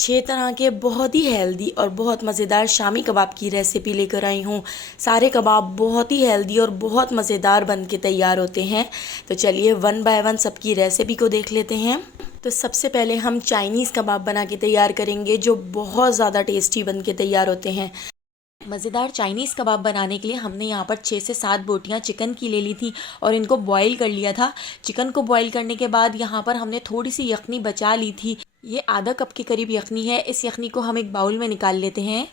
छह तरह के बहुत ही हेल्दी और बहुत मज़ेदार शामी कबाब की रेसिपी लेकर आई हूँ। सारे कबाब बहुत ही हेल्दी और बहुत मज़ेदार बन के तैयार होते हैं। तो चलिए वन बाय वन सबकी रेसिपी को देख लेते हैं। तो सबसे पहले हम चाइनीज़ कबाब बना के तैयार करेंगे, जो बहुत ज़्यादा टेस्टी बन के तैयार होते हैं। मज़ेदार चाइनीज़ कबाब बनाने के लिए हमने यहाँ पर 6 से 7 बोटियाँ चिकन की ले ली थी और इनको बॉईल कर लिया था। चिकन को बॉईल करने के बाद यहाँ पर हमने थोड़ी सी यखनी बचा ली थी। ये आधा कप के करीब यखनी है। इस यखनी को हम एक बाउल में निकाल लेते हैं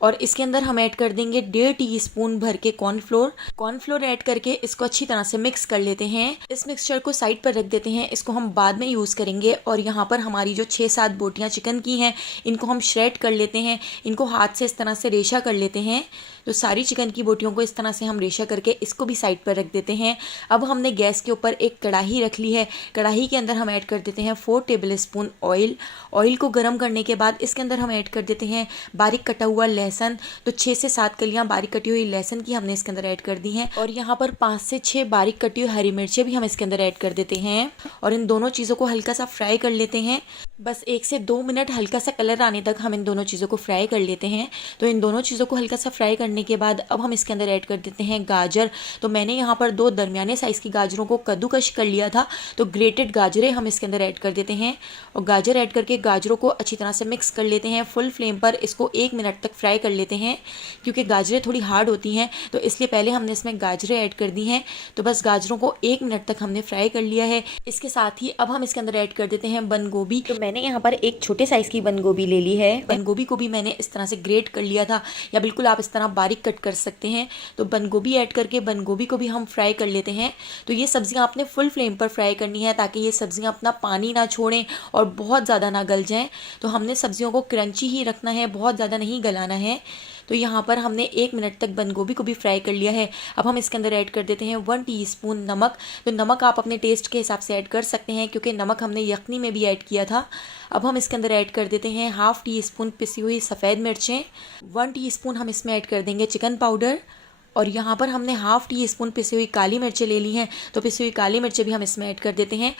और इसके अंदर हम ऐड कर देंगे 1.5 टीस्पून भर के कॉर्नफ्लोर ऐड करके इसको अच्छी तरह से मिक्स कर लेते हैं। इस मिक्सचर को साइड पर रख देते हैं, इसको हम बाद में यूज़ करेंगे। और यहाँ पर हमारी जो 6-7 बोटियाँ चिकन की हैं, इनको हम श्रेड कर लेते हैं। इनको हाथ से इस तरह से रेशा कर लेते हैं। तो सारी चिकन की बोटियों को इस तरह से हम रेशा करके इसको भी साइड पर रख देते हैं। अब हमने गैस के ऊपर एक कढ़ाई रख ली है। कढ़ाई के अंदर हम ऐड कर देते हैं 4 टेबल स्पून ऑयल। ऑयल को गर्म करने के बाद इसके अंदर हम ऐड कर देते हैं बारीक कटा हुआ लहसुन। तो 6 से 7 कलियां बारीक कटी हुई लहसुन की हमने इसके अंदर ऐड कर दी हैं। और यहाँ पर 5 से 6 बारीक कटी हुई हरी मिर्चें भी हम इसके अंदर ऐड कर देते हैं और इन दोनों चीज़ों को हल्का सा फ्राई कर लेते हैं। बस 1 से 2 मिनट हल्का सा कलर आने तक हम इन दोनों चीज़ों को फ्राई कर लेते हैं। तो इन दोनों चीज़ों को हल्का सा फ्राई करने के बाद अब हम इसके अंदर ऐड कर देते हैं गाजर। तो मैंने यहाँ पर 2 दरमियाने साइज़ की गाजरों को कद्दूकश कर लिया था। तो ग्रेटेड गाजरें हम इसके अंदर ऐड कर देते हैं और गाजर ऐड करके गाजरों को अच्छी तरह से मिक्स कर लेते हैं। फुल फ्लेम पर इसको 1 मिनट तक फ्राई कर लेते हैं, क्योंकि गाजरें थोड़ी हार्ड होती हैं, तो इसलिए पहले हमने इसमें गाजरें ऐड कर दी हैं। तो बस गाजरों को 1 मिनट तक हमने फ्राई कर लिया है। इसके साथ ही अब हम इसके अंदर ऐड कर देते हैं बंद गोभी। तो मैंने यहाँ पर एक छोटे साइज़ की बंद गोभी ले ली है। बंद गोभी को भी मैंने इस तरह से ग्रेट कर लिया था, या बिल्कुल आप इस तरह बारीक कट कर सकते हैं। तो बंद गोभी ऐड करके बंद गोभी को भी हम फ्राई कर लेते हैं। तो ये सब्जियां आपने फुल फ्लेम पर फ्राई करनी है, ताकि ये सब्जियां अपना पानी ना छोड़ें और बहुत ज़्यादा ना गल जाएं। तो हमने सब्जियों को क्रंची ही रखना है, बहुत ज़्यादा नहीं गलाना है। तो यहाँ पर हमने 1 मिनट तक बंद गोभी को भी फ्राई कर लिया है। अब हम इसके अंदर ऐड कर देते हैं 1 टीस्पून नमक। तो नमक आप अपने टेस्ट के हिसाब से ऐड कर सकते हैं, क्योंकि नमक हमने यखनी में भी ऐड किया था। अब हम इसके अंदर ऐड कर देते हैं 1/2 टीस्पून पिसी हुई सफ़ेद मिर्चें। 1 टीस्पून हम इसमें ऐड कर देंगे चिकन पाउडर। और यहाँ पर हमने 1/2 टीस्पून पिसी हुई काली मिर्चें ले ली हैं। तो पिसी हुई काली मिर्चें भी हम इसमें ऐड कर देते हैं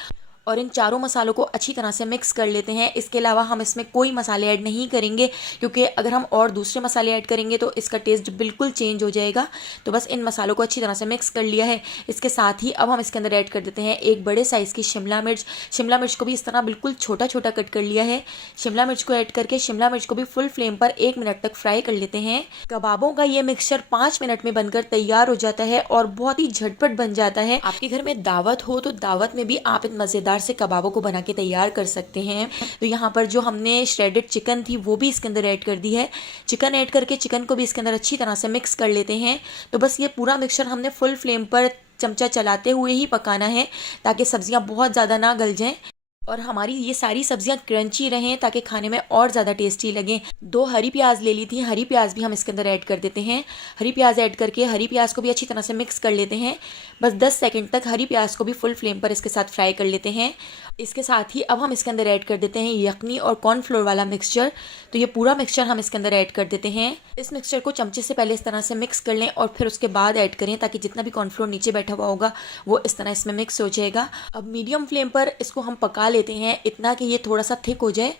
और इन चारों मसालों को अच्छी तरह से मिक्स कर लेते हैं। इसके अलावा हम इसमें कोई मसाले ऐड नहीं करेंगे, क्योंकि अगर हम और दूसरे मसाले ऐड करेंगे तो इसका टेस्ट बिल्कुल चेंज हो जाएगा। तो बस इन मसालों को अच्छी तरह से मिक्स कर लिया है। इसके साथ ही अब हम इसके अंदर ऐड कर देते हैं एक बड़े साइज़ की शिमला मिर्च। शिमला मिर्च को भी इस तरह बिल्कुल छोटा छोटा कट कर लिया है। शिमला मिर्च को ऐड करके शिमला मिर्च को भी फुल फ्लेम पर 1 मिनट तक फ्राई कर लेते हैं। कबाबों का ये मिक्सचर 5 मिनट में बनकर तैयार हो जाता है और बहुत ही झटपट बन जाता है। आपके घर में दावत हो तो दावत में भी आप इन मज़ेदार से कबाबों को बना के तैयार कर सकते हैं। तो यहाँ पर जो हमने श्रेडेड चिकन थी वो भी इसके अंदर ऐड कर दी है। चिकन ऐड करके चिकन को भी इसके अंदर अच्छी तरह से मिक्स कर लेते हैं। तो बस ये पूरा मिक्सचर हमने फुल फ्लेम पर चमचा चलाते हुए ही पकाना है, ताकि सब्जियां बहुत ज़्यादा ना गल जाएं और हमारी ये सारी सब्जियां क्रंची रहें, ताकि खाने में और ज़्यादा टेस्टी लगें। 2 हरी प्याज ले ली थी, हरी प्याज भी हम इसके अंदर ऐड कर देते हैं। हरी प्याज ऐड करके हरी प्याज को भी अच्छी तरह से मिक्स कर लेते हैं। बस 10 सेकंड तक हरी प्याज को भी फुल फ्लेम पर इसके साथ फ्राई कर लेते हैं। इसके साथ ही अब हम इसके अंदर ऐड कर देते हैं यखनी और कॉर्नफ्लोर वाला मिक्सचर। तो ये पूरा मिक्सचर हम इसके अंदर ऐड कर देते हैं। इस मिक्सचर को चमचे से पहले इस तरह से मिक्स कर लें और फिर उसके बाद ऐड करें, ताकि जितना भी कॉर्नफ्लोर नीचे बैठा हुआ होगा वो इस तरह इसमें मिक्स हो जाएगा। अब मीडियम फ्लेम पर इसको हम पका लेते हैं, इतना कि ये थोड़ा सा थिक हो जाए।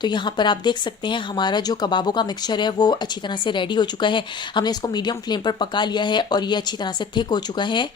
तो यहाँ पर आप देख सकते हैं हमारा जो कबाबों का मिक्सचर है वो अच्छी तरह से रेडी हो चुका है। हमने इसको मीडियम फ्लेम पर पका लिया है और ये अच्छी तरह से थिक हो चुका है।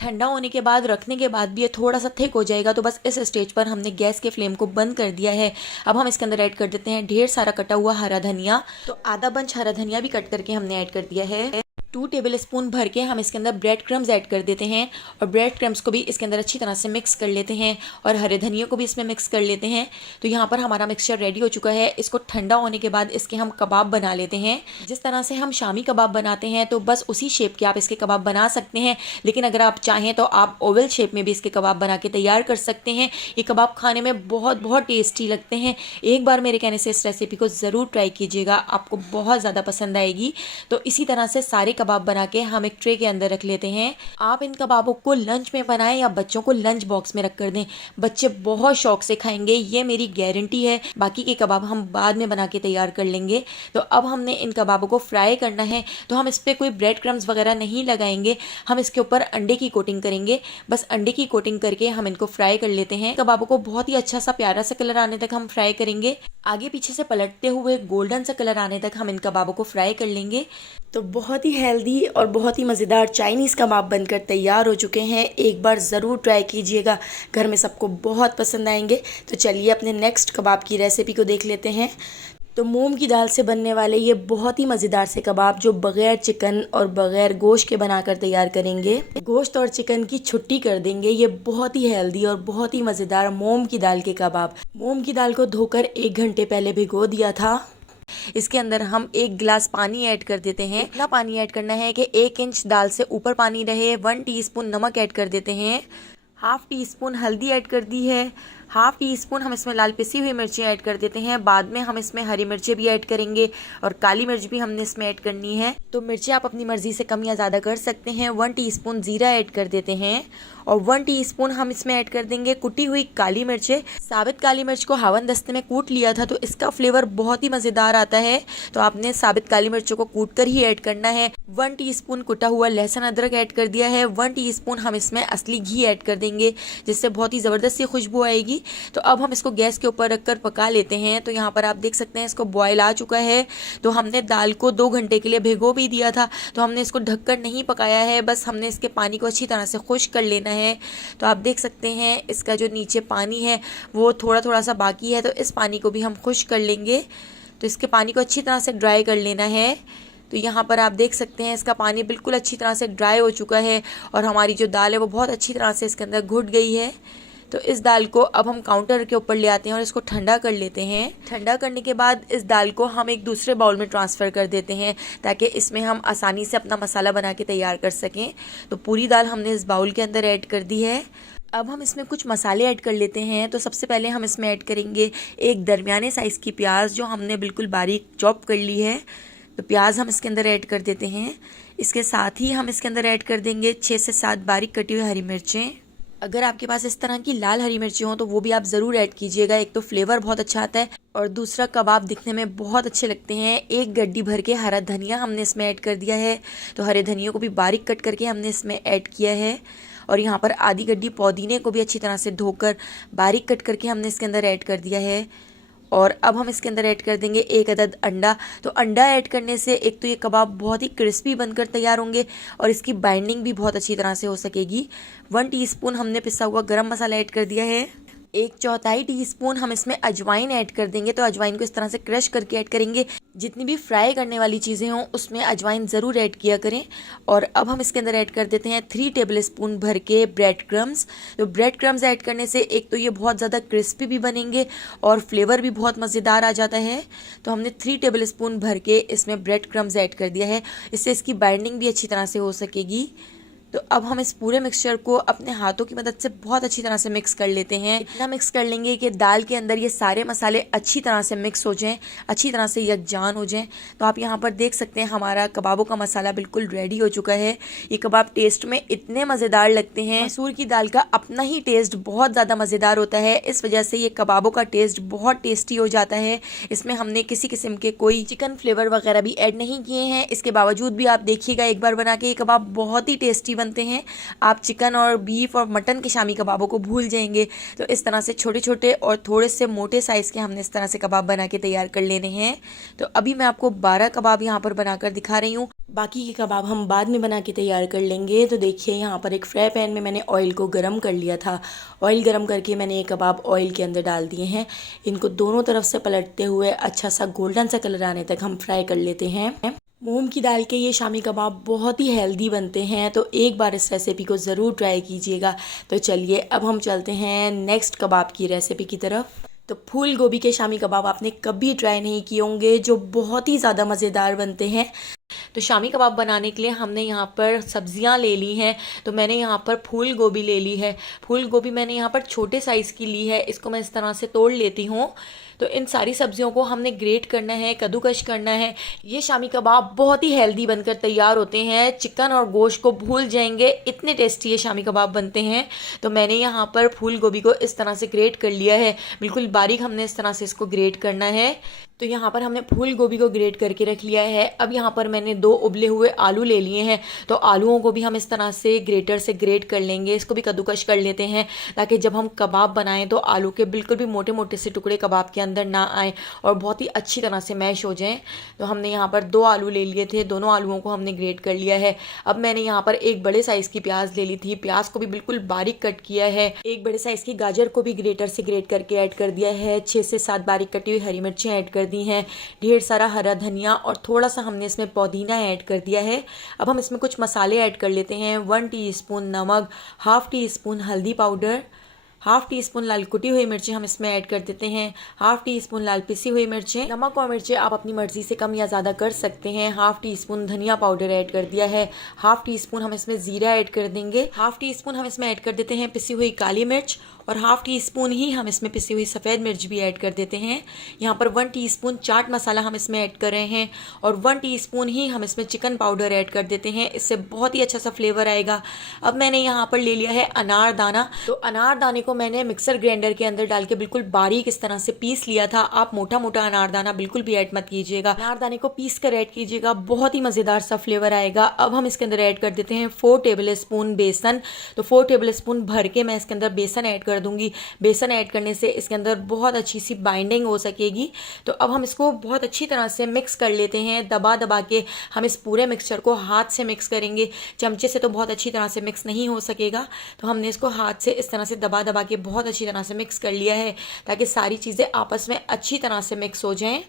ठंडा होने के बाद रखने के बाद भी ये थोड़ा सा थिक हो जाएगा। तो बस इस स्टेज पर हमने गैस के फ्लेम को बंद कर दिया है। अब हम इसके अंदर ऐड कर देते हैं ढेर सारा कटा हुआ हरा धनिया। तो आधा बंच हरा धनिया भी कट करके हमने ऐड कर दिया है। 2 टेबल स्पून भर के हम इसके अंदर ब्रेड क्रम्स ऐड कर देते हैं और ब्रेड क्रम्स को भी इसके अंदर अच्छी तरह से मिक्स कर लेते हैं और हरे धनिया को भी इसमें मिक्स कर लेते हैं। तो यहाँ पर हमारा मिक्सचर रेडी हो चुका है। इसको ठंडा होने के बाद इसके हम कबाब बना लेते हैं। जिस तरह से हम शामी कबाब बनाते हैं, तो बस उसी शेप के आप इसके कबाब बना सकते हैं, लेकिन अगर आप चाहें तो आप ओवल शेप में भी इसके कबाब बना के तैयार कर सकते हैं। ये कबाब खाने में बहुत बहुत टेस्टी लगते हैं। एक बार मेरे कहने से इस रेसिपी को ज़रूर ट्राई कीजिएगा, आपको बहुत ज़्यादा पसंद आएगी। तो इसी तरह से सारे कबाब बना के हम एक ट्रे के अंदर रख लेते हैं। आप इन कबाबों को लंच में बनाएं या बच्चों को लंच बॉक्स में रख कर दें, बच्चे बहुत शौक से खाएंगे, ये मेरी गारंटी है। बाकी के कबाब हम बाद में बना के तैयार कर लेंगे। तो अब हमने इन कबाबों को फ्राई करना है, तो हम इस पर कोई ब्रेड क्रम्स वगैरह नहीं लगाएंगे, हम इसके ऊपर अंडे की कोटिंग करेंगे। बस अंडे की कोटिंग करके हम इनको फ्राई कर लेते हैं। कबाबों को बहुत ही अच्छा सा प्यारा सा कलर आने तक हम फ्राई करेंगे। आगे पीछे से पलटते हुए गोल्डन सा कलर आने तक हम इन कबाबों को फ्राई कर लेंगे। तो बहुत ही हेल्दी और बहुत ही मज़ेदार चाइनीज़ कबाब बनकर तैयार हो चुके हैं। एक बार ज़रूर ट्राई कीजिएगा, घर में सबको बहुत पसंद आएंगे। तो चलिए अपने नेक्स्ट कबाब की रेसिपी को देख लेते हैं। तो मूंग की दाल से बनने वाले ये बहुत ही मज़ेदार से कबाब जो बग़ैर चिकन और बग़ैर गोश्त के बनाकर तैयार करेंगे, गोश्त और चिकन की छुट्टी कर देंगे। ये बहुत ही हेल्दी और बहुत ही मज़ेदार मूंग की दाल के कबाब। मूंग की दाल को धोकर 1 घंटे पहले भिगो दिया था। इसके अंदर हम 1 गिलास पानी ऐड कर देते हैं। इतना पानी ऐड करना है कि 1 इंच दाल से ऊपर पानी रहे। 1 टीस्पून नमक ऐड कर देते हैं। हाफ टी स्पून हल्दी ऐड कर दी है। हाफ टी स्पून हम इसमें लाल पिसी हुई मिर्ची ऐड कर देते हैं। बाद में हम इसमें हरी मिर्ची भी ऐड करेंगे और काली मिर्च भी हमने इसमें ऐड करनी है। तो मिर्ची आप अपनी मर्जी से कम या ज़्यादा कर सकते हैं। 1 टीस्पून जीरा ऐड कर देते हैं और 1 टीस्पून हम इसमें ऐड कर देंगे कुटी हुई काली मिर्चें। साबित काली मिर्च को हावन दस्ते में कूट लिया था, तो इसका फ्लेवर बहुत ही मज़ेदार आता है। तो आपने साबित काली मिर्चों को कूट कर ही ऐड करना है। 1 टीस्पून कुटा हुआ लहसुन अदरक ऐड कर दिया है। 1 टीस्पून हम इसमें असली घी ऐड कर देंगे, जिससे बहुत ही ज़बरदस्त सी खुशबू आएगी। तो अब हम इसको गैस के ऊपर रखकर पका लेते हैं। तो यहाँ पर आप देख सकते हैं इसको बॉयल आ चुका है। तो हमने दाल को 2 घंटे के लिए भिगो भी दिया था, तो हमने इसको ढककर नहीं पकाया है, बस हमने इसके पानी को अच्छी तरह से खुश्क कर लेना है। तो आप देख सकते हैं इसका जो नीचे पानी है वो थोड़ा थोड़ा सा बाकी है, तो इस पानी को भी हम खुश्क कर लेंगे। तो इसके पानी को अच्छी तरह से ड्राई कर लेना है। तो यहाँ पर आप देख सकते हैं इसका पानी बिल्कुल अच्छी तरह से ड्राई हो चुका है और हमारी जो दाल है वो बहुत अच्छी तरह से इसके अंदर घुट गई है। तो इस दाल को अब हम काउंटर के ऊपर ले आते हैं और इसको ठंडा कर लेते हैं। ठंडा करने के बाद इस दाल को हम एक दूसरे बाउल में ट्रांसफ़र कर देते हैं, ताकि इसमें हम आसानी से अपना मसाला बना के तैयार कर सकें। तो पूरी दाल हमने इस बाउल के अंदर ऐड कर दी है। अब हम इसमें कुछ मसाले ऐड कर लेते हैं। तो सबसे पहले हम इसमें ऐड करेंगे एक दरमियाने साइज़ की प्याज, जो हमने बिल्कुल बारीक चॉप कर ली है। तो प्याज हम इसके अंदर ऐड कर देते हैं। इसके साथ ही हम इसके अंदर ऐड कर देंगे 6 से 7 बारीक कटी हुई हरी मिर्चें। अगर आपके पास इस तरह की लाल हरी मिर्ची हो तो वो भी आप ज़रूर ऐड कीजिएगा। एक तो फ्लेवर बहुत अच्छा आता है और दूसरा कबाब दिखने में बहुत अच्छे लगते हैं। एक गड्डी भर के हरा धनिया हमने इसमें ऐड कर दिया है। तो हरे धनिया को भी बारीक कट करके हमने इसमें ऐड किया है। और यहाँ पर आधी गड्डी पुदीने को भी अच्छी तरह से धोकर बारीक कट करके हमने इसके अंदर ऐड कर दिया है। और अब हम इसके अंदर ऐड कर देंगे 1 अदद अंडा। तो अंडा ऐड करने से एक तो ये कबाब बहुत ही क्रिस्पी बनकर तैयार होंगे और इसकी बाइंडिंग भी बहुत अच्छी तरह से हो सकेगी। 1 टीस्पून हमने पिसा हुआ गरम मसाला ऐड कर दिया है। 1/4 टीस्पून हम इसमें अजवाइन ऐड कर देंगे। तो अजवाइन को इस तरह से क्रश करके ऐड करेंगे। जितनी भी फ्राई करने वाली चीज़ें हों उसमें अजवाइन ज़रूर ऐड किया करें। और अब हम इसके अंदर ऐड कर देते हैं 3 टेबलस्पून भर के ब्रेड क्रम्स। तो ब्रेड क्रम्स ऐड करने से एक तो ये बहुत ज़्यादा क्रिस्पी भी बनेंगे और फ्लेवर भी बहुत मज़ेदार आ जाता है। तो हमने 3 टेबलस्पून भर के इसमें ब्रेड क्रम्स ऐड कर दिया है। इससे इसकी बाइंडिंग भी अच्छी तरह से हो सकेगी। तो अब हम इस पूरे मिक्सचर को अपने हाथों की मदद से बहुत अच्छी तरह से मिक्स कर लेते हैं। इतना मिक्स कर लेंगे कि दाल के अंदर ये सारे मसाले अच्छी तरह से मिक्स हो जाएं, अच्छी तरह से यकजान हो जाएं। तो आप यहाँ पर देख सकते हैं हमारा कबाबों का मसाला बिल्कुल रेडी हो चुका है। ये कबाब टेस्ट में इतने मज़ेदार लगते हैं। मसूर की दाल का अपना ही टेस्ट बहुत ज़्यादा मज़ेदार होता है, इस वजह से ये कबाबों का टेस्ट बहुत टेस्टी हो जाता है। इसमें हमने किसी किस्म के कोई चिकन फ्लेवर वगैरह भी ऐड नहीं किए हैं। इसके बावजूद भी आप देखिएगा एक बार बना के, ये कबाब बहुत ही टेस्टी बनते हैं। आप चिकन और बीफ और मटन के शामी कबाबों को भूल जाएंगे। तो इस तरह से छोटे छोटे और थोड़े से मोटे साइज़ के हमने इस तरह से कबाब बना के तैयार कर लेने हैं। तो अभी मैं आपको 12 कबाब यहाँ पर बनाकर दिखा रही हूँ। बाकी के कबाब हम बाद में बना के तैयार कर लेंगे। तो देखिए यहाँ पर एक फ्राई पैन में मैंने ऑयल को गर्म कर लिया था। ऑयल गर्म करके मैंने ये कबाब ऑयल के अंदर डाल दिए हैं। इनको दोनों तरफ से पलटते हुए अच्छा सा गोल्डन सा कलर आने तक हम फ्राई कर लेते हैं। मूंग की दाल के ये शामी कबाब बहुत ही हेल्दी बनते हैं, तो एक बार इस रेसिपी को ज़रूर ट्राई कीजिएगा। तो चलिए अब हम चलते हैं नेक्स्ट कबाब की रेसिपी की तरफ। तो फूल गोभी के शामी कबाब आपने कभी ट्राई नहीं किए होंगे, जो बहुत ही ज़्यादा मज़ेदार बनते हैं। तो शामी कबाब बनाने के लिए हमने यहाँ पर सब्जियाँ ले ली हैं। तो मैंने यहाँ पर फूल गोभी ले ली है। फूल गोभी मैंने यहाँ पर छोटे साइज़ की ली है, इसको मैं इस तरह से तोड़ लेती हूँ। तो इन सारी सब्जियों को हमने ग्रेट करना है, कद्दूकश करना है। ये शामी कबाब बहुत ही हेल्दी बनकर तैयार होते हैं, चिकन और गोश्त को भूल जाएंगे, इतने टेस्टी ये शामी कबाब बनते हैं। तो मैंने यहाँ पर फूल गोभी को इस तरह से ग्रेट कर लिया है, बिल्कुल बारीक हमने इस तरह से इसको ग्रेट करना है। तो यहाँ पर हमने फूल गोभी को ग्रेट करके रख लिया है। अब यहाँ पर मैंने 2 उबले हुए आलू ले लिए हैं। तो आलूओं को भी हम इस तरह से ग्रेटर से ग्रेट कर लेंगे, इसको भी कद्दूकश कर लेते हैं, ताकि जब हम कबाब बनाएं तो आलू के बिल्कुल भी मोटे मोटे से टुकड़े कबाब के अंदर ना आए और बहुत ही अच्छी तरह से मैश हो जाएं। तो हमने यहाँ पर 2 आलू ले लिए थे, दोनों आलूओं को हमने ग्रेट कर लिया है। अब मैंने यहाँ पर एक बड़े साइज़ की प्याज ले ली थी, प्याज को भी बिल्कुल बारीक कट किया है। एक बड़े साइज़ की गाजर को भी ग्रेटर से ग्रेट करके ऐड कर दिया है। 6 से 7 बारीक कटी हुई हरी मिर्चें ऐड कर दी हैं, ढेर सारा हरा धनिया और थोड़ा सा हमने इसमें पुदीना ऐड कर दिया है। अब हम इसमें कुछ मसाले ऐड कर लेते हैं। 1 टीस्पून नमक, हाफ टी स्पून हल्दी पाउडर, हाफ टी स्पून लाल कुटी हुई मिर्चें हम इसमें ऐड कर देते हैं, हाफ टी स्पून लाल पिसी हुई मिर्चें। नमक और मिर्चें आप अपनी मर्जी से कम या ज़्यादा कर सकते हैं। हाफ टी स्पून धनिया पाउडर ऐड कर दिया है, हाफ टी स्पून हम इसमें ज़ीरा ऐड कर देंगे, हाफ टी स्पून हम इसमें ऐड कर देते हैं पिसी हुई काली मिर्च और हाफ टी स्पून ही हम इसमें पिसी हुई सफ़ेद मिर्च भी ऐड कर देते हैं। यहाँ पर 1 टीस्पून चाट मसाला हम इसमें ऐड कर रहे हैं और 1 टीस्पून ही हम इसमें चिकन पाउडर ऐड कर देते हैं, इससे बहुत ही अच्छा सा फ्लेवर आएगा। अब मैंने यहाँ पर ले लिया है अनार दाना। तो अनार दाने को मैंने मिक्सर ग्राइंडर के अंदर डाल के बिल्कुल बारीक इस तरह से पीस लिया था। आप मोटा मोटा अनार दाना बिल्कुल भी ऐड मत कीजिएगा, अनार दाने को पीस कर ऐड कीजिएगा, बहुत ही मज़ेदार सा फ्लेवर आएगा। अब हम इसके अंदर ऐड कर देते हैं 4 टेबल स्पून बेसन। तो 4 टेबल स्पून भर के मैं इसके अंदर बेसन ऐड कर दूंगी। बेसन ऐड करने से इसके अंदर बहुत अच्छी सी बाइंडिंग हो सकेगी। तो अब हम इसको बहुत अच्छी तरह से मिक्स कर लेते हैं, दबा दबा के हम इस पूरे मिक्सचर को हाथ से मिक्स करेंगे। चमचे से तो बहुत अच्छी तरह से मिक्स नहीं हो सकेगा, तो हमने इसको हाथ से इस तरह से दबा दबा के बहुत अच्छी तरह से मिक्स कर लिया है, ताकि सारी चीज़ें आपस में अच्छी तरह से मिक्स हो जाएं।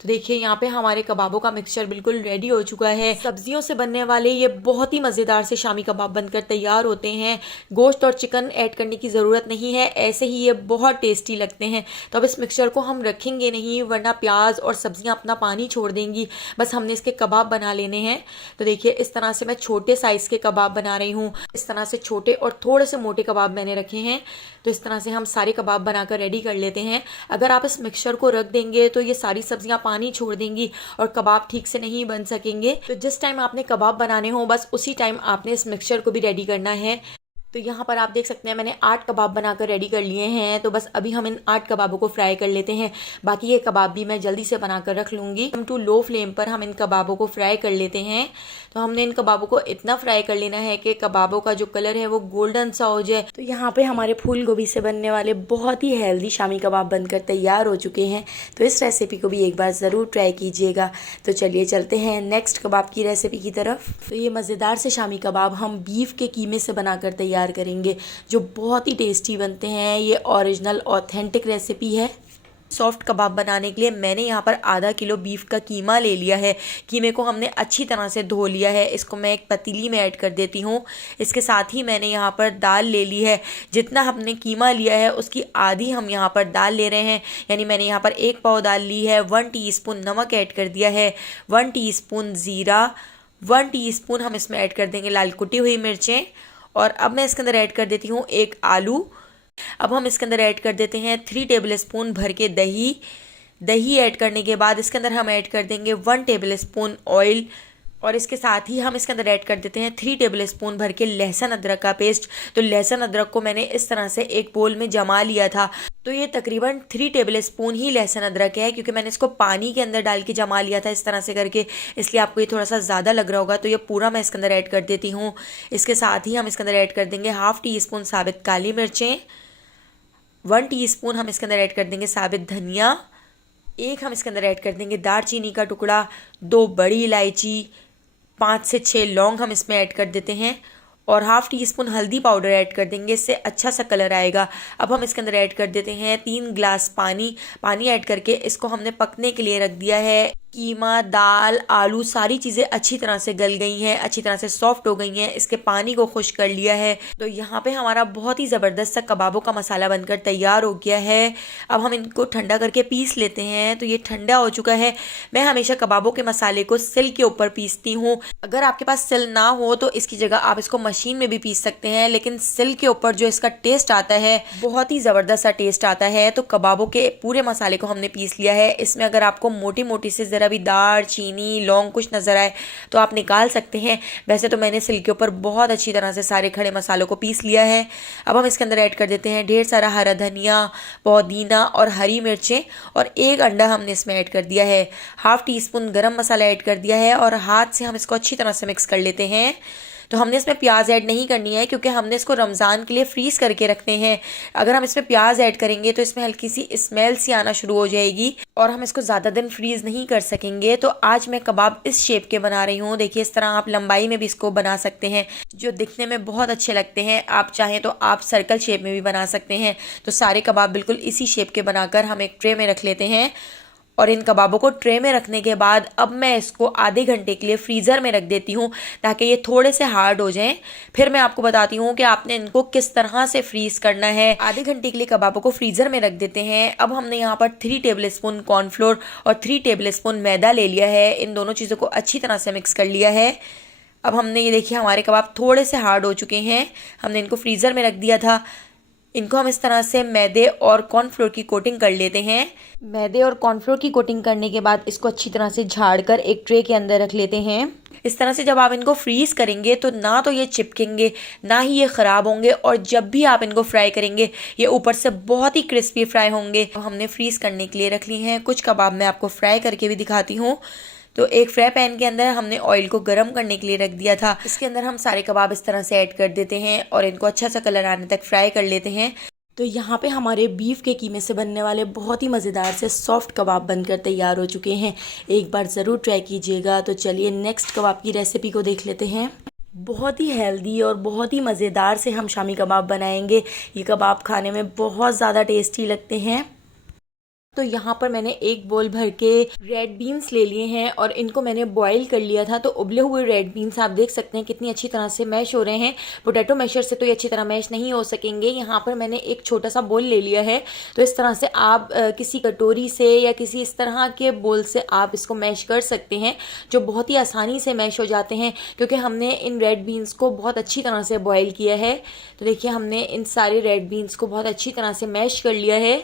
तो देखिए यहाँ पे हमारे कबाबों का मिक्सचर बिल्कुल रेडी हो चुका है। सब्जियों से बनने वाले ये बहुत ही मज़ेदार से शामी कबाब बनकर तैयार होते हैं। गोश्त और चिकन ऐड करने की ज़रूरत नहीं है, ऐसे ही ये बहुत टेस्टी लगते हैं। तो अब इस मिक्सचर को हम रखेंगे नहीं, वरना प्याज और सब्जियाँ अपना पानी छोड़ देंगी। बस हमने इसके कबाब बना लेने हैं। तो देखिए इस तरह से मैं छोटे साइज़ के कबाब बना रही हूँ। इस तरह से छोटे और थोड़े से मोटे कबाब मैंने रखे हैं। तो इस तरह से हम सारे कबाब बनाकर रेडी कर लेते हैं। अगर आप इस मिक्सचर को रख देंगे तो ये सारी सब्जियां पानी छोड़ देंगी और कबाब ठीक से नहीं बन सकेंगे। तो जिस टाइम आपने कबाब बनाने हो बस उसी टाइम आपने इस मिक्सचर को भी रेडी करना है। तो यहाँ पर आप देख सकते हैं मैंने 8 कबाब बनाकर रेडी कर लिए हैं। तो बस अभी हम इन 8 कबाबों को फ्राई कर लेते हैं, बाकी ये कबाब भी मैं जल्दी से बनाकर रख लूँगी। हम टू लो फ्लेम पर हम इन कबाबों को फ्राई कर लेते हैं। तो हमने इन कबाबों को इतना फ्राई कर लेना है कि कबाबों का जो कलर है वो गोल्डन सा हो जाए। तो यहाँ पे हमारे फूल गोभी से बनने वाले बहुत ही हेल्दी शामी कबाब बनकर तैयार हो चुके हैं। तो इस रेसिपी को भी एक बार ज़रूर ट्राई कीजिएगा। तो चलिए चलते हैं नेक्स्ट कबाब की रेसिपी की तरफ। तो ये मज़ेदार से शामी कबाब हम बीफ के कीमे से बनाकर तैयार करेंगे, जो बहुत ही टेस्टी बनते हैं। ये ओरिजिनल ऑथेंटिक रेसिपी है। सॉफ्ट कबाब बनाने के लिए मैंने यहाँ पर आधा किलो बीफ का कीमा ले लिया है। कीमे को हमने अच्छी तरह से धो लिया है। इसको मैं एक पतीली में ऐड कर देती हूँ। इसके साथ ही मैंने यहाँ पर दाल ले ली है। जितना हमने कीमा लिया है उसकी आधी हम यहाँ पर दाल ले रहे हैं, यानी मैंने यहाँ पर 1 पाव दाल ली है। 1 टीस्पून नमक ऐड कर दिया है, 1 टीस्पून ज़ीरा, 1 टीस्पून हम इसमें ऐड कर देंगे लाल कुटी हुई मिर्चें। और अब मैं इसके अंदर ऐड कर देती हूँ 1 आलू। अब हम इसके अंदर ऐड कर देते हैं 3 टेबल स्पून भर के दही। दही ऐड करने के बाद इसके अंदर हम ऐड कर देंगे 1 टेबल स्पून ऑयल। और इसके साथ ही हम इसके अंदर ऐड कर देते हैं 3 टेबल स्पून भर के लहसुन अदरक का पेस्ट। तो लहसुन अदरक को मैंने इस तरह से एक बोल में जमा लिया था। तो ये तकरीबन 3 टेबल स्पून ही लहसुन अदरक है, क्योंकि मैंने इसको पानी के अंदर डाल के जमा लिया था इस तरह से करके, इसलिए आपको ये थोड़ा सा ज़्यादा लग रहा होगा। तो ये पूरा मैं इसके अंदर ऐड कर देती हूँ। इसके साथ ही हम इसके अंदर ऐड कर देंगे हाफ टी स्पून साबित काली मिर्चें, 1 टीस्पून हम इसके अंदर ऐड कर देंगे साबित धनिया, 1 हम इसके अंदर ऐड कर देंगे दालचीनी का टुकड़ा, 2 बड़ी इलायची, 5 से 6 लौंग हम इसमें ऐड कर देते हैं और हाफ टी स्पून हल्दी पाउडर ऐड कर देंगे, इससे अच्छा सा कलर आएगा। अब हम इसके अंदर ऐड कर देते हैं 3 गिलास पानी। पानी ऐड करके इसको हमने पकने के लिए रख दिया है। कीमा, दाल, आलू सारी चीज़ें अच्छी तरह से गल गई हैं, अच्छी तरह से सॉफ्ट हो गई हैं, इसके पानी को खुश कर लिया है। तो यहाँ पे हमारा बहुत ही ज़बरदस्त सा कबाबों का मसाला बनकर तैयार हो गया है। अब हम इनको ठंडा करके पीस लेते हैं। तो ये ठंडा हो चुका है। मैं हमेशा कबाबों के मसाले को सिल के ऊपर पीसती हूँ। अगर आपके पास सिल ना हो तो इसकी जगह आप इसको मशीन में भी पीस सकते हैं, लेकिन सिल के ऊपर जो इसका टेस्ट आता है बहुत ही ज़बरदस्त सा टेस्ट आता है। तो कबाबों के पूरे मसाले को हमने पीस लिया है। इसमें अगर आपको मोटी मोटी से ज़रा भी दार, चीनी, लौंग कुछ नज़र आए तो आप निकाल सकते हैं। वैसे तो मैंने सिल के ऊपर बहुत अच्छी तरह से सारे खड़े मसालों को पीस लिया है। अब हम इसके अंदर ऐड कर देते हैं ढेर सारा हरा धनिया, पुदीना और हरी मिर्चें, और एक अंडा हमने इसमें ऐड कर दिया है। हाफ टी स्पून गरम मसाला ऐड कर दिया है और हाथ से हम इसको अच्छी तरह से मिक्स कर लेते हैं। तो हमने इसमें प्याज ऐड नहीं करनी है क्योंकि हमने इसको रमज़ान के लिए फ्रीज़ करके रखते हैं। अगर हम इसमें प्याज ऐड करेंगे तो इसमें हल्की सी स्मेल सी आना शुरू हो जाएगी और हम इसको ज़्यादा दिन फ्रीज़ नहीं कर सकेंगे। तो आज मैं कबाब इस शेप के बना रही हूँ। देखिए, इस तरह आप लंबाई में भी इसको बना सकते हैं जो दिखने में बहुत अच्छे लगते हैं। आप चाहें तो आप सर्कल शेप में भी बना सकते हैं। तो सारे कबाब बिल्कुल इसी शेप के बनाकर हम एक ट्रे में रख लेते हैं और इन कबाबों को ट्रे में रखने के बाद अब मैं इसको आधे घंटे के लिए फ्रीज़र में रख देती हूँ ताकि ये थोड़े से हार्ड हो जाएं। फिर मैं आपको बताती हूँ कि आपने इनको किस तरह से फ्रीज़ करना है। आधे घंटे के लिए कबाबों को फ्रीज़र में रख देते हैं। अब हमने यहाँ पर 3 टेबल स्पून कॉर्नफ्लोर और 3 टेबल स्पून मैदा ले लिया है। इन दोनों चीज़ों को अच्छी तरह से मिक्स कर लिया है। अब हमने ये देखिए हमारे कबाब थोड़े से हार्ड हो चुके हैं। हमने इनको फ्रीज़र में रख दिया था। इनको हम इस तरह से मैदे और कॉर्नफ्लोर की कोटिंग कर लेते हैं। मैदे और कॉर्नफ्लोर की कोटिंग करने के बाद इसको अच्छी तरह से झाड़कर एक ट्रे के अंदर रख लेते हैं। इस तरह से जब आप इनको फ्रीज करेंगे तो ना तो ये चिपकेंगे ना ही ये ख़राब होंगे, और जब भी आप इनको फ्राई करेंगे ये ऊपर से बहुत ही क्रिस्पी फ्राई होंगे। हमने फ्रीज करने के लिए रख ली हैं। कुछ कबाब मैं आपको फ्राई करके भी दिखाती हूँ। तो एक फ्राई पैन के अंदर हमने ऑयल को गर्म करने के लिए रख दिया था। इसके अंदर हम सारे कबाब इस तरह से ऐड कर देते हैं और इनको अच्छा सा कलर आने तक फ्राई कर लेते हैं। तो यहाँ पे हमारे बीफ के कीमे से बनने वाले बहुत ही मज़ेदार से सॉफ्ट कबाब बनकर तैयार हो चुके हैं। एक बार ज़रूर ट्राई कीजिएगा। तो चलिए नेक्स्ट कबाब की रेसिपी को देख लेते हैं। बहुत ही हेल्दी और बहुत ही मज़ेदार से हम शामी कबाब बनाएंगे। ये कबाब खाने में बहुत ज़्यादा टेस्टी लगते हैं। तो यहाँ पर मैंने एक बोल भर के रेड बीन्स ले लिए हैं और इनको मैंने बॉईल कर लिया था। तो उबले हुए रेड बीन्स आप देख सकते हैं कितनी अच्छी तरह से मैश हो रहे हैं। पोटैटो मैशर से तो ये अच्छी तरह मैश नहीं हो सकेंगे। यहाँ पर मैंने एक छोटा सा बोल ले लिया है। तो इस तरह से आप किसी कटोरी से या किसी इस तरह के बोल से आप इसको मैश कर सकते हैं, जो बहुत ही आसानी से मैश हो जाते हैं क्योंकि हमने इन रेड बीन्स को बहुत अच्छी तरह से बॉयल किया है। तो देखिए हमने इन सारे रेड बीन्स को बहुत अच्छी तरह से मैश कर लिया है।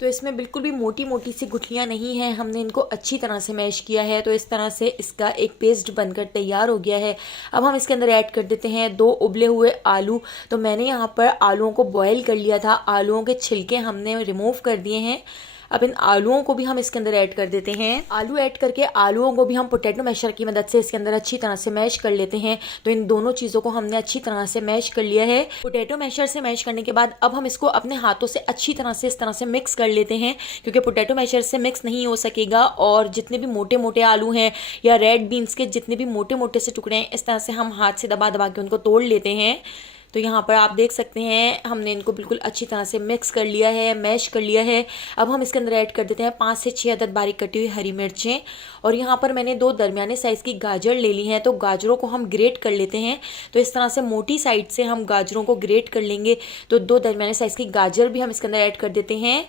तो इसमें बिल्कुल भी मोटी मोटी सी गुठलियाँ नहीं हैं। हमने इनको अच्छी तरह से मैश किया है। तो इस तरह से इसका एक पेस्ट बनकर तैयार हो गया है। अब हम इसके अंदर ऐड कर देते हैं 2 उबले हुए आलू। तो मैंने यहाँ पर आलूओं को बॉयल कर लिया था। आलूओं के छिलके हमने रिमूव कर दिए हैं। अब इन आलूओं को भी हम इसके अंदर ऐड कर देते हैं। आलू ऐड करके आलूओं को भी हम पोटैटो मैशर की मदद से इसके अंदर अच्छी तरह से मैश कर लेते हैं। तो इन दोनों चीज़ों को हमने अच्छी तरह से मैश कर लिया है। पोटैटो मैशर से मैश करने के बाद अब हम इसको अपने हाथों से अच्छी तरह से इस तरह से मिक्स कर लेते हैं क्योंकि पोटैटो मैशर से मिक्स नहीं हो सकेगा। और जितने भी मोटे मोटे आलू हैं या रेड बीन्स के जितने भी मोटे मोटे से टुकड़े हैं, इस तरह से हम हाथ से दबा दबा के उनको तोड़ लेते हैं। तो यहाँ पर आप देख सकते हैं हमने इनको बिल्कुल अच्छी तरह से मिक्स कर लिया है, मैश कर लिया है। अब हम इसके अंदर ऐड कर देते हैं 5 से 6 अदद बारीक कटी हुई हरी मिर्चें, और यहाँ पर मैंने 2 दरमियाने साइज़ की गाजर ले ली हैं। तो गाजरों को हम ग्रेट कर लेते हैं। तो इस तरह से मोटी साइड से हम गाजरों को ग्रेट कर लेंगे। तो 2 दरमियाने साइज़ की गाजर भी हम इसके अंदर ऐड कर देते हैं।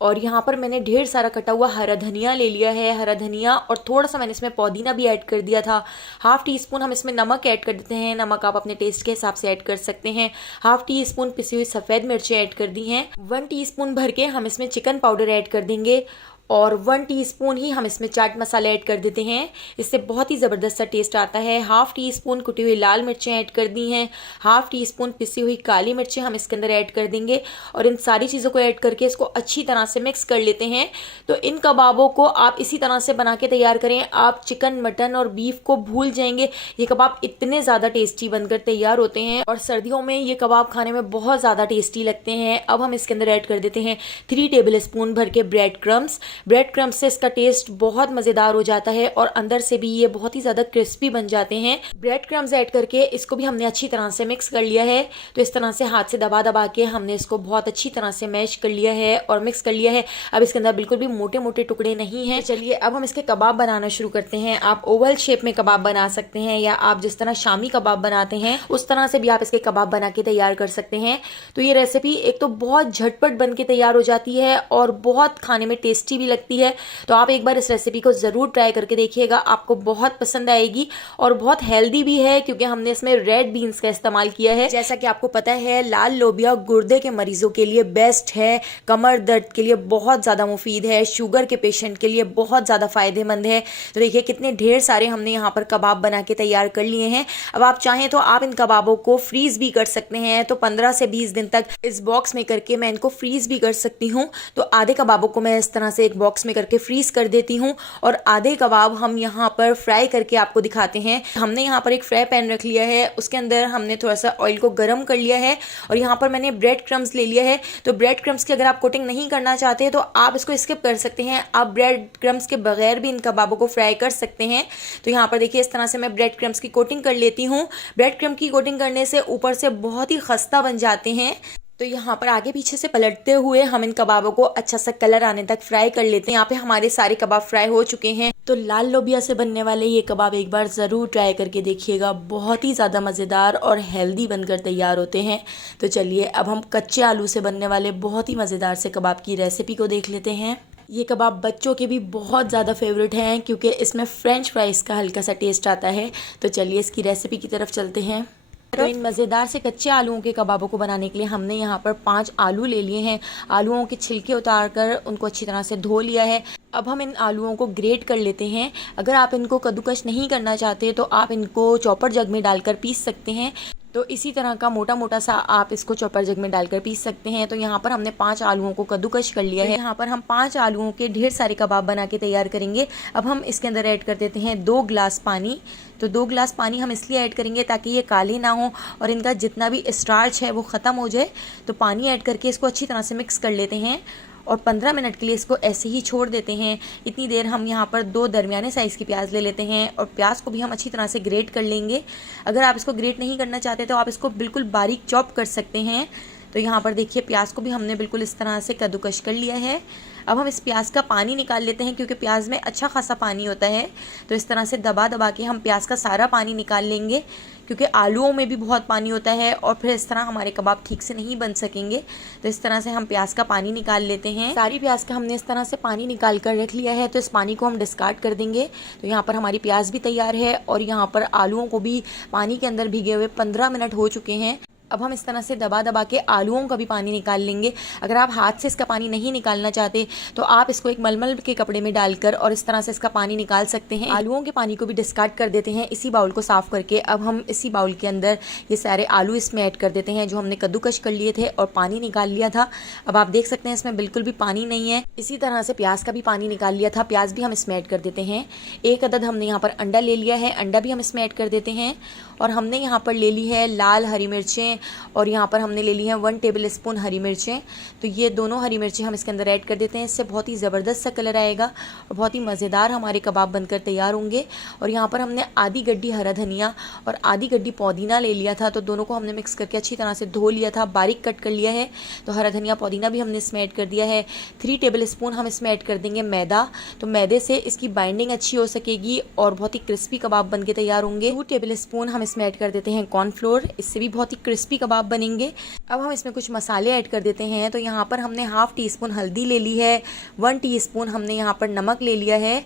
और यहाँ पर मैंने ढेर सारा कटा हुआ हरा धनिया ले लिया है। हरा धनिया और थोड़ा सा मैंने इसमें पुदीना भी ऐड कर दिया था। हाफ टी स्पून हम इसमें नमक ऐड कर देते हैं। नमक आप अपने टेस्ट के हिसाब से ऐड कर सकते हैं। हाफ टी स्पून पिसी हुई सफ़ेद मिर्चें ऐड कर दी हैं। 1 टीस्पून भर के हम इसमें चिकन पाउडर ऐड कर देंगे और 1 टीस्पून ही हम इसमें चाट मसाला ऐड कर देते हैं। इससे बहुत ही ज़बरदस्त सा टेस्ट आता है। हाफ टी स्पून कुटी हुई लाल मिर्चें ऐड कर दी हैं। हाफ टी स्पून पिसी हुई काली मिर्चें हम इसके अंदर ऐड कर देंगे और इन सारी चीज़ों को ऐड करके इसको अच्छी तरह से मिक्स कर लेते हैं। तो इन कबाबों को आप इसी तरह से बना के तैयार करें। आप चिकन, मटन और बीफ को भूल जाएंगे। ये कबाब इतने ज़्यादा टेस्टी बनकर तैयार होते हैं और सर्दियों में ये कबाब खाने में बहुत ज़्यादा टेस्टी लगते हैं। अब हम इसके अंदर ऐड कर देते हैं 3 टेबल स्पून भर के ब्रेड क्रम्स। ब्रेड क्रम्ब से इसका टेस्ट बहुत मज़ेदार हो जाता है और अंदर से भी ये बहुत ही ज़्यादा क्रिस्पी बन जाते हैं। ब्रेड क्रम्ब्स ऐड करके इसको भी हमने अच्छी तरह से मिक्स कर लिया है। तो इस तरह से हाथ से दबा दबा के हमने इसको बहुत अच्छी तरह से मैश कर लिया है और मिक्स कर लिया है। अब इसके अंदर बिल्कुल भी मोटे मोटे टुकड़े नहीं हैं। चलिए अब हम इसके कबाब बनाना शुरू करते हैं। आप ओवल शेप में कबाब बना सकते हैं या आप जिस तरह शामी कबाब बनाते हैं उस तरह से भी आप इसके कबाब बना के तैयार कर सकते हैं। तो ये रेसिपी एक तो बहुत झटपट बन के तैयार हो जाती है और बहुत खाने में टेस्टी भी लगती है। तो आप एक बार इस रेसिपी को ज़रूर ट्राई करके देखिएगा, आपको बहुत पसंद आएगी और बहुत हेल्दी भी है क्योंकि हमने इसमें रेड बीन्स का इस्तेमाल किया है। जैसा कि आपको पता है लाल लोबिया गुर्दे के मरीजों के लिए बेस्ट है, कमर दर्द के लिए बहुत ज़्यादा मुफीद है, शुगर के पेशेंट के लिए बहुत ज़्यादा फायदेमंद है। तो देखिए कितने ढेर सारे हमने यहाँ पर कबाब बना के तैयार कर लिए हैं। अब आप चाहें तो आप इन कबाबों को फ्रीज भी कर सकते हैं। तो 15 से 20 दिन तक इस बॉक्स में करके मैं इनको फ्रीज भी कर सकती हूँ। तो आधे कबाबों को मैं इस तरह से एक बॉक्स में करके फ्रीज कर देती हूँ और आधे कबाब हम यहाँ पर फ्राई करके आपको दिखाते हैं। हमने यहाँ पर एक फ्राई पैन रख लिया है, उसके अंदर हमने थोड़ा सा ऑयल को गर्म कर लिया है और यहाँ पर मैंने ब्रेड क्रम्ब्स ले लिया है। तो ब्रेड क्रम्ब्स की अगर आप कोटिंग नहीं करना चाहते तो आप इसको स्किप कर सकते हैं, आप ब्रेड क्रम्ब्स के बगैर भी इन कबाबों को फ्राई कर सकते हैं। तो यहाँ पर देखिए इस तरह से मैं ब्रेड क्रम्ब्स की कोटिंग कर लेती हूँ। ब्रेड क्रम्ब की कोटिंग करने से ऊपर से बहुत ही खस्ता बन जाते हैं। तो यहाँ पर आगे पीछे से पलटते हुए हम इन कबाबों को अच्छा सा कलर आने तक फ्राई कर लेते हैं। यहाँ पे हमारे सारे कबाब फ्राई हो चुके हैं। तो लाल लोबिया से बनने वाले ये कबाब एक बार ज़रूर ट्राई करके देखिएगा, बहुत ही ज़्यादा मज़ेदार और हेल्दी बनकर तैयार होते हैं। तो चलिए अब हम कच्चे आलू से बनने वाले बहुत ही मज़ेदार से कबाब की रेसिपी को देख लेते हैं। ये कबाब बच्चों के भी बहुत ज़्यादा फेवरेट हैं क्योंकि इसमें फ्रेंच फ्राइज़ का हल्का सा टेस्ट आता है। तो चलिए इसकी रेसिपी की तरफ चलते हैं। तो इन मज़ेदार से कच्चे आलूओं के कबाबों को बनाने के लिए हमने यहाँ पर 5 आलू ले लिए हैं। आलूओं के छिलके उतार कर उनको अच्छी तरह से धो लिया है। अब हम इन आलूओं को ग्रेट कर लेते हैं। अगर आप इनको कद्दूकश नहीं करना चाहते तो आप इनको चॉपर जग में डालकर पीस सकते हैं। तो इसी तरह का मोटा मोटा सा आप इसको चॉपर जग में डालकर पीस सकते हैं। तो यहाँ पर हमने 5 आलूओं को कद्दूकश कर लिया है। यहाँ पर हम 5 आलूओं के ढेर सारे कबाब बना के तैयार करेंगे। अब हम इसके अंदर ऐड कर देते हैं 2 गिलास पानी। तो 2 गिलास पानी हम इसलिए ऐड करेंगे ताकि ये काले ना हो और इनका जितना भी स्टार्च है वो ख़त्म हो जाए। तो पानी ऐड करके इसको अच्छी तरह से मिक्स कर लेते हैं और 15 मिनट के लिए इसको ऐसे ही छोड़ देते हैं। इतनी देर हम यहाँ पर 2 दरमियाने साइज़ की प्याज ले लेते हैं और प्याज को भी हम अच्छी तरह से ग्रेट कर लेंगे। अगर आप इसको ग्रेट नहीं करना चाहते तो आप इसको बिल्कुल बारीक चॉप कर सकते हैं। तो यहाँ पर देखिए प्याज को भी हमने बिल्कुल इस तरह से कद्दूकश कर लिया है। अब हम इस प्याज का पानी निकाल लेते हैं क्योंकि प्याज में अच्छा खासा पानी होता है। तो इस तरह से दबा दबा के हम प्याज का सारा पानी निकाल लेंगे क्योंकि आलूओं में भी बहुत पानी होता है और फिर इस तरह हमारे कबाब ठीक से नहीं बन सकेंगे। तो इस तरह से हम प्याज का पानी निकाल लेते हैं। सारी प्याज का हमने इस तरह से पानी निकाल कर रख लिया है। तो इस पानी को हम डिस्कार्ड कर देंगे। तो यहाँ पर हमारी प्याज भी तैयार है और यहाँ पर आलूओं को भी पानी के अंदर भीगे हुए 15 मिनट हो चुके हैं। अब हम इस तरह से दबा दबा के आलूओं का भी पानी निकाल लेंगे। अगर आप हाथ से इसका पानी नहीं निकालना चाहते तो आप इसको एक मलमल के कपड़े में डालकर और इस तरह से इसका पानी निकाल सकते हैं। आलूओं के पानी को भी डिस्कार्ड कर देते हैं इसी बाउल को साफ़ करके। अब हम इसी बाउल के अंदर ये सारे आलू इसमें ऐड कर देते हैं जो हमने कद्दूकश कर लिए थे और पानी निकाल लिया था। अब आप देख सकते हैं इसमें बिल्कुल भी पानी नहीं है। इसी तरह से प्याज का भी पानी निकाल लिया था, प्याज भी हम इसमें ऐड कर देते हैं। 1 अदद हमने यहाँ पर अंडा ले लिया है, अंडा भी हम इसमें ऐड कर देते हैं। और हमने यहाँ पर ले ली है लाल हरी मिर्चें और यहाँ पर हमने ले ली है 1 टेबल स्पून हरी मिर्चें। तो ये दोनों हरी मिर्चें हम इसके अंदर ऐड कर देते हैं। इससे बहुत ही ज़बरदस्त सा कलर आएगा और बहुत ही मज़ेदार हमारे कबाब बनकर तैयार होंगे। और यहाँ पर हमने आधी गड्डी हरा धनिया और आधी गड्डी पुदीना ले लिया था। तो दोनों को हमने मिक्स करके अच्छी तरह से धो लिया था, बारीक कट कर लिया है। तो हरा धनिया पुदीना भी हमने इसमें ऐड कर दिया है। 3 टेबल स्पून हम इसमें ऐड कर देंगे मैदा। तो मैदे से इसकी बाइंडिंग अच्छी हो सकेगी और बहुत ही क्रिस्पी कबाब बन के तैयार होंगे। 2 टेबल स्पून हम इसमें ऐड कर देते हैं कॉर्नफ्लोर, इससे भी बहुत ही क्रिस्पी कबाब बनेंगे। अब हम इसमें कुछ मसाले ऐड कर देते हैं। तो यहाँ पर हमने हाफ़ टी स्पून हल्दी ले ली है, 1 टीस्पून हमने यहाँ पर नमक ले लिया है,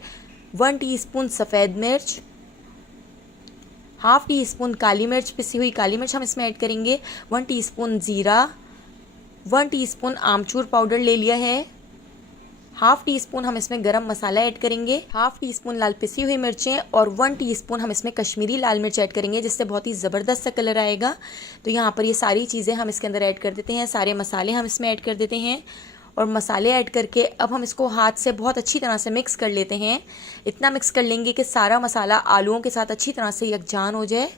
1 टीस्पून सफ़ेद मिर्च, हाफ़ टी स्पून काली मिर्च, पिसी हुई काली मिर्च हम इसमें ऐड करेंगे, 1 टीस्पून ज़ीरा, 1 टीस्पून आमचूर पाउडर ले लिया है, हाफ़ टी स्पून हम इसमें गरम मसाला ऐड करेंगे, हाफ़ टी स्पून लाल पिसी हुई मिर्चें और 1 टीस्पून हम इसमें कश्मीरी लाल मिर्च ऐड करेंगे जिससे बहुत ही ज़बरदस्त सा कलर आएगा। तो यहाँ पर ये सारी चीज़ें हम इसके अंदर ऐड कर देते हैं, सारे मसाले हम इसमें ऐड कर देते हैं और मसाले ऐड करके अब हम इसको हाथ से बहुत अच्छी तरह से मिक्स कर लेते हैं। इतना मिक्स कर लेंगे कि सारा मसाला आलूओं के साथ अच्छी तरह से यकजान हो जाए।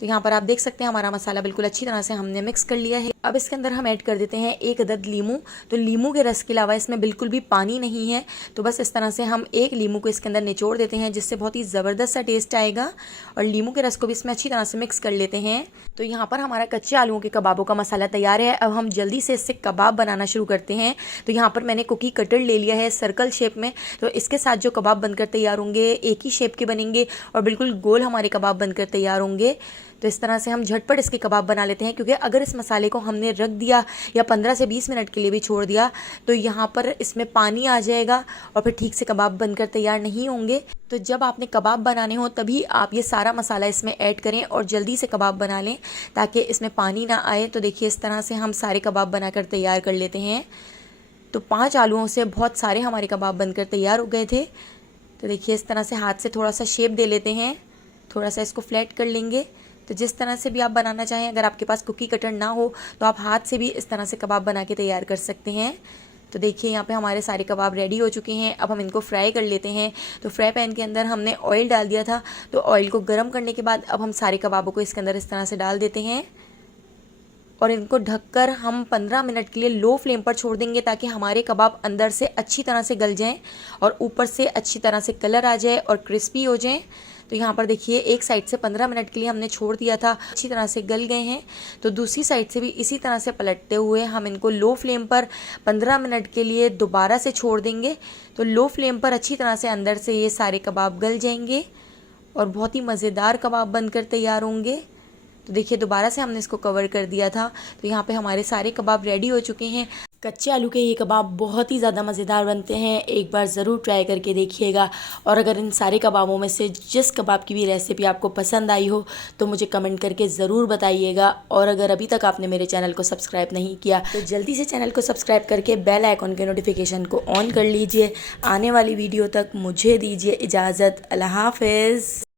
तो यहाँ पर आप देख सकते हैं हमारा मसाला बिल्कुल अच्छी तरह से हमने मिक्स कर लिया है। अब इसके अंदर हम ऐड कर देते हैं 1 अदद लीमू। तो लीमू के रस के अलावा इसमें बिल्कुल भी पानी नहीं है, तो बस इस तरह से हम 1 लीमू को इसके अंदर निचोड़ देते हैं, जिससे बहुत ही ज़बरदस्त सा टेस्ट आएगा। और लीमू के रस को भी इसमें अच्छी तरह से मिक्स कर लेते हैं। तो यहाँ पर हमारा कच्चे आलूओं के कबाबों का मसाला तैयार है। अब हम जल्दी से इससे कबाब बनाना शुरू करते हैं। तो यहाँ पर मैंने कुकी कटर ले लिया है सर्कल शेप में। तो इसके साथ जो कबाब बनकर तैयार होंगे एक ही शेप के बनेंगे और बिल्कुल गोल हमारे कबाब बनकर तैयार होंगे। तो इस तरह से हम झटपट इसके कबाब बना लेते हैं, क्योंकि अगर इस मसाले को हमने रख दिया या 15 से 20 मिनट के लिए भी छोड़ दिया तो यहाँ पर इसमें पानी आ जाएगा और फिर ठीक से कबाब बनकर तैयार नहीं होंगे। तो जब आपने कबाब बनाने हो तभी आप ये सारा मसाला इसमें ऐड करें और जल्दी से कबाब बना लें ताकि इसमें पानी ना आए। तो देखिए इस तरह से हम सारे कबाब बनाकर तैयार कर लेते हैं। तो 5 आलूओं से बहुत सारे हमारे कबाब बनकर तैयार हो गए थे। तो देखिए इस तरह से हाथ से थोड़ा सा शेप दे लेते हैं, थोड़ा सा इसको फ्लैट कर लेंगे। तो जिस तरह से भी आप बनाना चाहें, अगर आपके पास कुकी कटर ना हो तो आप हाथ से भी इस तरह से कबाब बना के तैयार कर सकते हैं। तो देखिए यहाँ पे हमारे सारे कबाब रेडी हो चुके हैं। अब हम इनको फ्राई कर लेते हैं। तो फ्राई पैन के अंदर हमने ऑयल डाल दिया था, तो ऑयल को गर्म करने के बाद अब हम सारे कबाबों को इसके अंदर इस तरह से डाल देते हैं और इनको ढककर हम 15 मिनट के लिए लो फ्लेम पर छोड़ देंगे, ताकि हमारे कबाब अंदर से अच्छी तरह से गल जाएं और ऊपर से अच्छी तरह से कलर आ जाए और क्रिस्पी हो जाएं। तो यहाँ पर देखिए एक साइड से 15 मिनट के लिए हमने छोड़ दिया था, अच्छी तरह से गल गए हैं। तो दूसरी साइड से भी इसी तरह से पलटते हुए हम इनको लो फ्लेम पर 15 मिनट के लिए दोबारा से छोड़ देंगे। तो लो फ्लेम पर अच्छी तरह से अंदर से ये सारे कबाब गल जाएंगे और बहुत ही मज़ेदार कबाब बनकर तैयार होंगे। तो देखिए दोबारा से हमने इसको कवर कर दिया था। तो यहाँ पे हमारे सारे कबाब रेडी हो चुके हैं। कच्चे आलू के ये कबाब बहुत ही ज़्यादा मज़ेदार बनते हैं, एक बार ज़रूर ट्राई करके देखिएगा। और अगर इन सारे कबाबों में से जिस कबाब की भी रेसिपी आपको पसंद आई हो तो मुझे कमेंट करके ज़रूर बताइएगा। और अगर अभी तक आपने मेरे चैनल को सब्सक्राइब नहीं किया तो जल्दी से चैनल को सब्सक्राइब करके बेल आइकॉन के नोटिफिकेशन को ऑन कर लीजिए। आने वाली वीडियो तक मुझे दीजिए इजाज़त। अल्लाह हाफ़िज़।